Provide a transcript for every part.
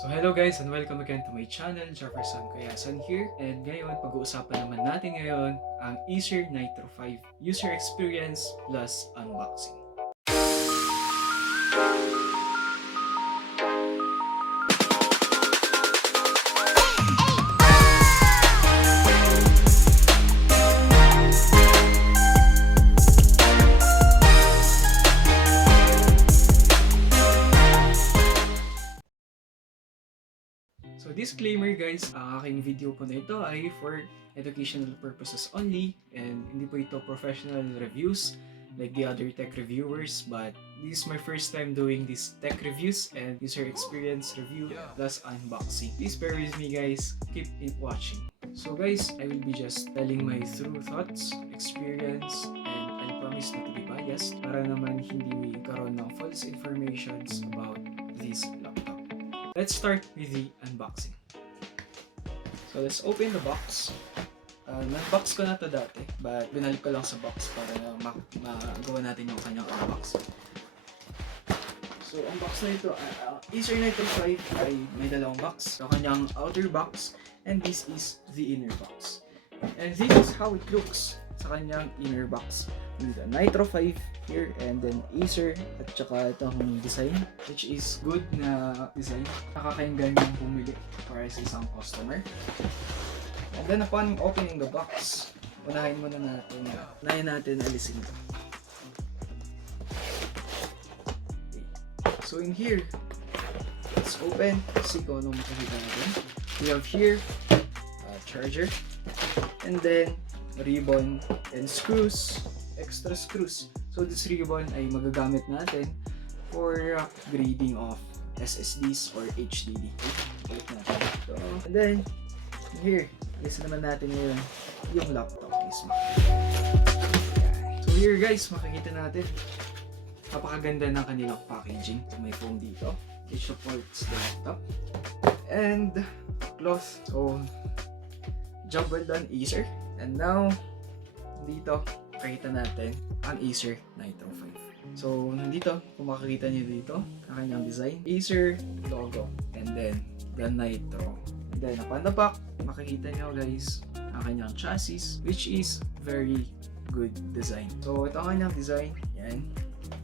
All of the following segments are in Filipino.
So hello guys and welcome again to my channel, Jefferson Kayasan here. And ngayon, pag-uusapan naman natin ngayon ang ACER Nitro 5 User Experience plus Unboxing. So disclaimer guys, ang aking video po na ito ay for educational purposes only and hindi po ito professional reviews like the other tech reviewers, but this is my first time doing these tech reviews and user experience review plus unboxing. Please bear with me guys, keep it watching. So guys, I will be just telling my true thoughts, experience, and I promise not to be biased para naman hindi karoon ng false informations about this laptop. Let's start with the unboxing. So let's open the box. Nag-box ko na to dati, but binalik ko lang sa box para magawa natin yung kanyang unboxing. So ang box na ito, ACER Nitro 5 ay may dalawang box. So kanyang outer box and this is the inner box. And this is how it looks sa kanyang inner box. The Nitro 5 here and then ACER at saka itong design which is good na design. Nakakainggan yung bumili para sa isang customer. And then upon opening the box, unahin natin alisin ito. Okay. So in here, let's open. See kung anong makikita natin. We have here charger and then ribbon and screws, extra screws. So this ribbon ay magagamit natin for grading of SSDs or HDD. Balik natin ito. And then here, listen naman natin yung laptop mismo. So here guys, makikita natin napakaganda ng kanilang packaging. May foam dito which supports the laptop and cloth. So job well done ACER. And now dito makikita natin ang ACER Nitro 5. So nandito, kung makikita niyo dito ang kanyang design, ACER logo and then the Nitro. And then upon the back, makikita niyo guys ang kanyang chassis which is very good design. So ito ang kanyang design, yan.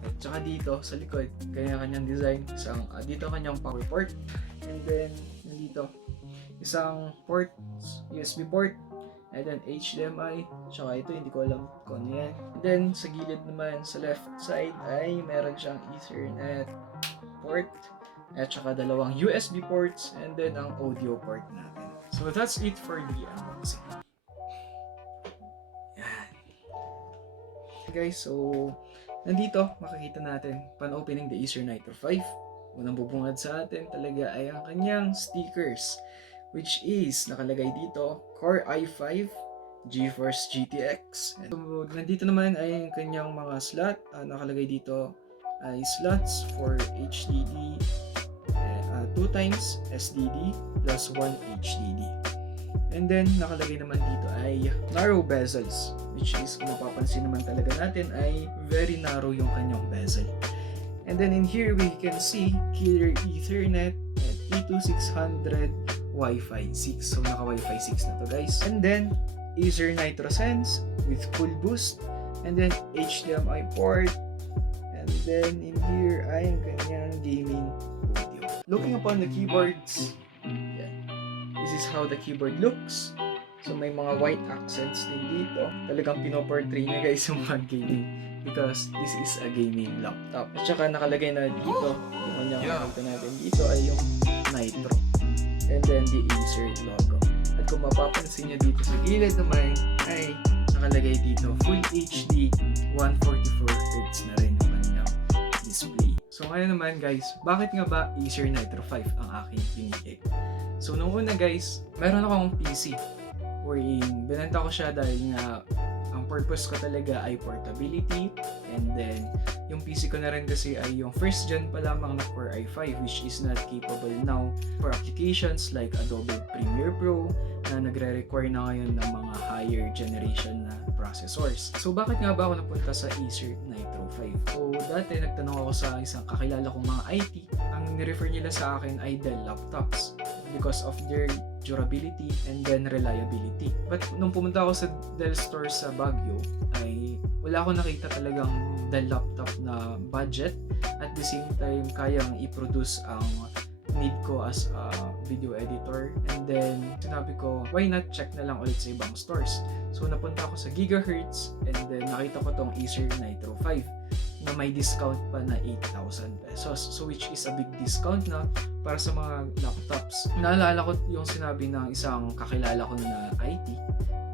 At saka dito sa likod, kanyang design, isang dito kanyang power port and then nandito isang port, USB port, and then HDMI, tsaka ito hindi ko alam kung ano yan. And then sa gilid naman sa left side ay meron siyang Ethernet port at saka dalawang USB ports and then ang audio port natin. So that's it for the unboxing. Yan. Guys, so nandito makikita natin pan opening the ACER Nitro 5. Unang bubungad sa atin talaga ay ang kanyang stickers, which is nakalagay dito Core i5 GeForce GTX. So, nandito naman ay yung kanyang mga slot. Nakalagay dito ay slots for HDD 2 times SSD plus 1 HDD. And then nakalagay naman dito ay narrow bezels, which is kung mapapansin naman talaga natin ay very narrow yung kanyang bezel. And then in here we can see killer Ethernet at E2600 Wi-Fi 6. So naka Wi-Fi 6 na to guys. And then ACER NitroSense with full boost and then HDMI port. And then in here ay ang kanyang gaming audio. Looking upon the keyboards, yan. This is how the keyboard looks. So may mga white accents din dito. Talagang pinoportray niya guys yung mga gaming because this is a gaming laptop. At saka nakalagay na dito, yung kanyang nakita natin dito ay yung Nitro. And then the ACER logo. At kung mapapansin nyo dito sa gilid naman ay nakalagay dito Full HD 144Hz na rin yung kanyang display. So ngayon naman guys, bakit nga ba ACER Nitro 5 ang aking pinili? So nung una guys, meron akong PC wherein binenta ko siya dahil nga ang purpose ko talaga ay portability, and then yung PC ko na rin kasi ay yung first gen pa lamang na Core i5 which is not capable now for applications like Adobe Premiere Pro na nagre-require na ngayon ng mga higher generation na processors. So bakit nga ba ako napunta sa ACER Nitro 5? So dati nagtanong ako sa isang kakilala kong mga IT, ang nirefer nila sa akin ay Dell laptops because of their durability and then reliability. But nung pumunta ako sa Dell store sa Baguio, ay wala akong nakita talagang Dell laptop na budget at the same time kayang i-produce ang need ko as a video editor. And then sinabi ko, why not check na lang ulit sa ibang stores. So napunta ako sa Gigahertz and then nakita ko tong ACER Nitro 5 na may discount pa na 8,000 pesos. So which is a big discount na para sa mga laptops. Naalala ko yung sinabi ng isang kakilala ko na IT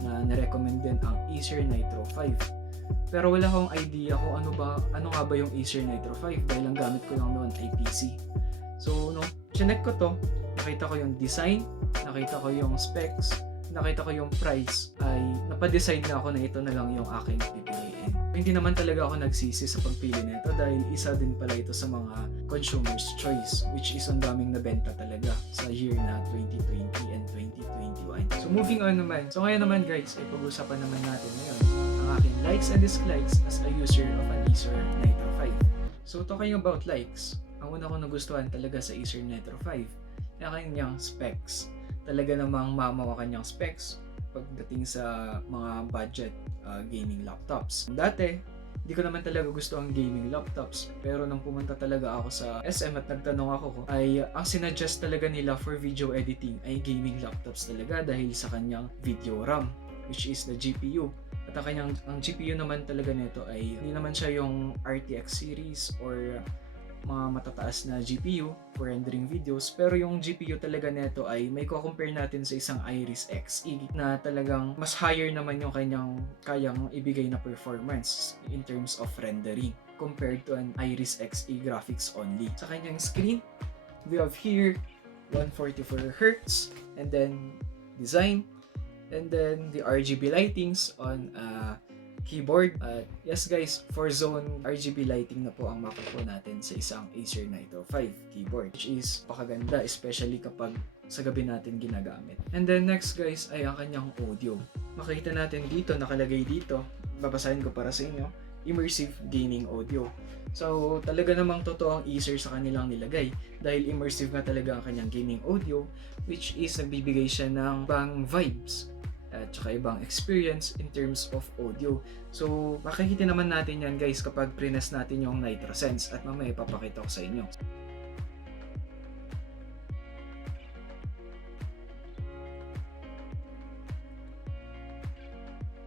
na nirecommend din ang ACER Nitro 5. Pero wala akong idea kung ano nga ba yung ACER Nitro 5 dahil ang gamit ko lang noon ay PC. So, no, chinek ko to, nakita ko yung design, nakita ko yung specs, nakita ko yung price, ay napadesign na ako na ito na lang yung aking pipiliin. Hindi naman talaga ako nagsisi sa pagpili nito dahil isa din pala ito sa mga consumer's choice, which is ang daming nabenta talaga sa year na 2020 and 2021. So moving on naman. So ngayon naman guys, ay pag-usapan naman natin ngayon ang aking likes and dislikes as a user of an ACER Nitro 5. So talking about likes, ang una ko nagustuhan talaga sa ACER Nitro 5 yung kanyang specs. Talaga namang mamaw ang kanyang specs pagdating sa mga budget gaming laptops. Dati, hindi ko naman talaga gusto ang gaming laptops, pero nung pumunta talaga ako sa SM at nagtanong ako ay ang sinuggest talaga nila for video editing ay gaming laptops talaga dahil sa kanyang video RAM, which is the GPU. At ang GPU naman talaga nito ay hindi naman siya yung RTX series or mga matataas na GPU for rendering videos, pero yung GPU talaga nito ay may ko-compare natin sa isang Iris Xe na talagang mas higher naman yung kayang ibigay na performance in terms of rendering compared to an Iris Xe graphics only. Sa kanyang screen, we have here 144Hz and then design and then the RGB lightings on keyboard. Yes guys, 4-zone RGB lighting na po ang makukuha natin sa isang ACER Nitro 5 keyboard, which is pakaganda especially kapag sa gabi natin ginagamit. And then next guys ay ang kanyang audio. Makikita natin dito, nakalagay dito, babasahin ko para sa inyo, Immersive Gaming Audio. So talaga namang totoo ang ACER sa kanilang nilagay dahil immersive nga talaga ang kanyang gaming audio, which is nagbibigay siya ng bang vibes at saka ibang experience in terms of audio. So makikita naman natin yan guys kapag prines natin yung NitroSense at mamaya ipapakita ko sa inyo.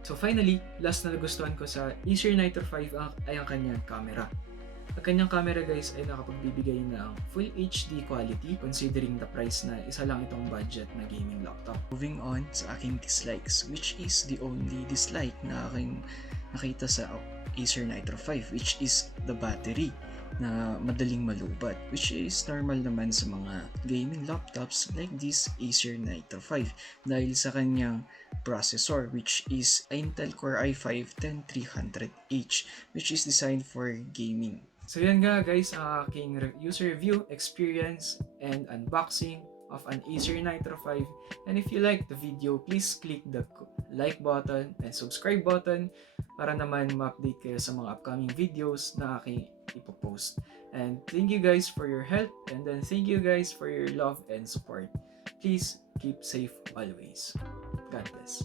So finally, last na nagustuhan ko sa ACER Nitro 5 ay ang kanyang camera. Ang kanyang camera guys ay nakapagbibigay ng Full HD quality considering the price na isa lang itong budget na gaming laptop. Moving on sa aking dislikes, which is the only dislike na aking nakita sa ACER Nitro 5, which is the battery na madaling malubat, which is normal naman sa mga gaming laptops like this ACER Nitro 5 dahil sa kanyang processor, which is Intel Core i5-10300H, which is designed for gaming. So yan nga guys, ang aking user review, experience, and unboxing of an ACER Nitro 5. And if you like the video, please click the like button and subscribe button para naman ma-update kayo sa mga upcoming videos na aking ipopost. And thank you guys for your help, and then thank you guys for your love and support. Please keep safe always. God bless.